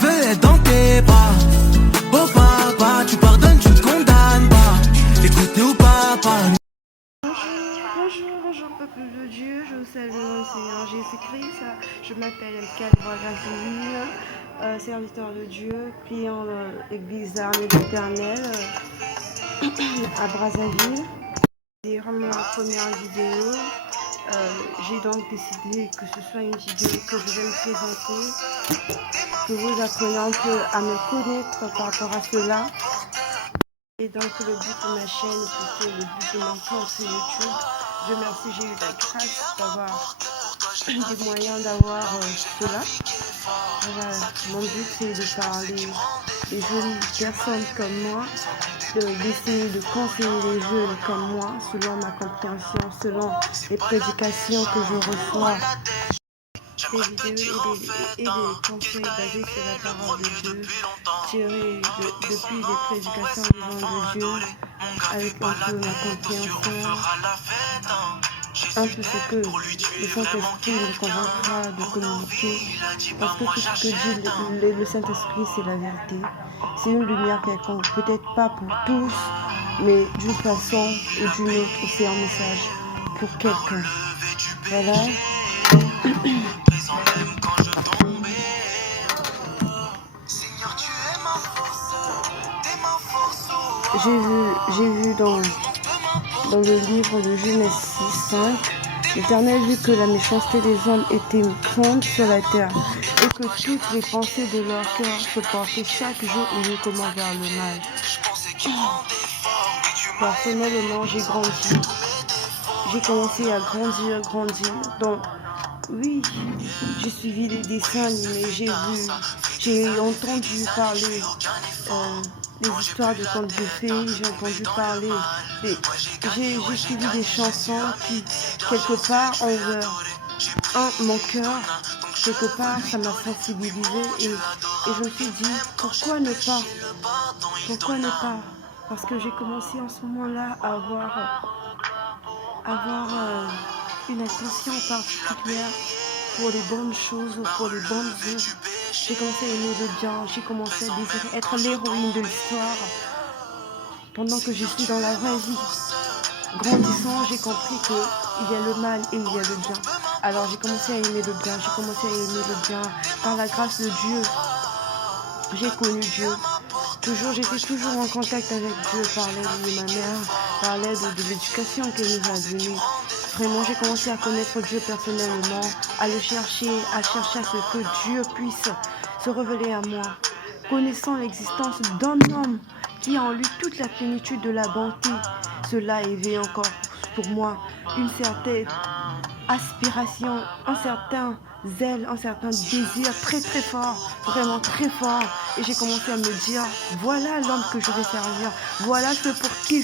veux être dans tes bras. Oh papa, tu pardonnes, tu ne condamnes pas. Écoutez ou papa. Bonjour, peuple de Dieu, je vous salue dans le Seigneur Jésus-Christ. Je m'appelle Elkane Bragazine, serviteur de Dieu, priant l'église d'Armée de l'Éternel à Brazzaville. Durant ma première vidéo, j'ai donc décidé que ce soit une vidéo que je vais me présenter, que vous appreniez un peu à me connaître par rapport à cela. Et donc le but de ma chaîne, plutôt le but de mon compte sur YouTube, Dieu merci, j'ai eu la grâce d'avoir des moyens d'avoir cela. Voilà, mon but c'est de parler des jeunes personnes comme moi, d'essayer de conseiller les jeunes comme moi, selon ma compréhension, selon les prédications que je reçois. Des vidéos et des conseils basés sur la parole de Dieu, tirés depuis les prédications du nom de Dieu, avec un peu ma compréhension, un peu ce que le Saint-Esprit me convaincra de communiquer, parce que tout ce que dit le Saint-Esprit, c'est la vérité. C'est une lumière quelconque, peut-être pas pour tous, mais d'une façon ou d'une autre, c'est un message pour quelqu'un. Voilà. J'ai vu dans le livre de Genèse 6:5, l'Éternel vit que la méchanceté des hommes était grande sur la terre et que toutes les pensées de leur cœur se portaient chaque jour uniquement vers le mal. Personnellement, j'ai grandi. J'ai commencé à grandir. Donc, oui, j'ai suivi les dessins animés, j'ai entendu parler des histoires de contes de fées, j'ai entendu parler, j'ai suivi des chansons qui, quelque part, ont ouvert mon cœur, quelque part, ça m'a sensibilisé et je me suis dit, pourquoi ne pas? Parce que j'ai commencé en ce moment-là à avoir une attention particulière pour les bonnes choses, pour les bonnes œuvres. J'ai commencé à aimer le bien, j'ai commencé à désirer être l'héroïne de l'histoire. Pendant que je suis dans la vraie vie, grandissant, j'ai compris qu'il y a le mal et il y a le bien. Alors j'ai commencé à aimer le bien, Par la grâce de Dieu, j'ai connu Dieu. J'étais toujours en contact avec Dieu par l'aide de ma mère, par l'aide de l'éducation qu'elle nous a donnée. Vraiment, j'ai commencé à connaître Dieu personnellement, à le chercher, à chercher à ce que Dieu puisse se révéler à moi. Connaissant l'existence d'un homme qui a en lui toute la plénitude de la bonté, cela éveille encore pour moi une certaine aspiration, un certain zèle, un certain désir très très fort, vraiment très fort. Et j'ai commencé à me dire, voilà l'homme que je vais servir, voilà ce pour qui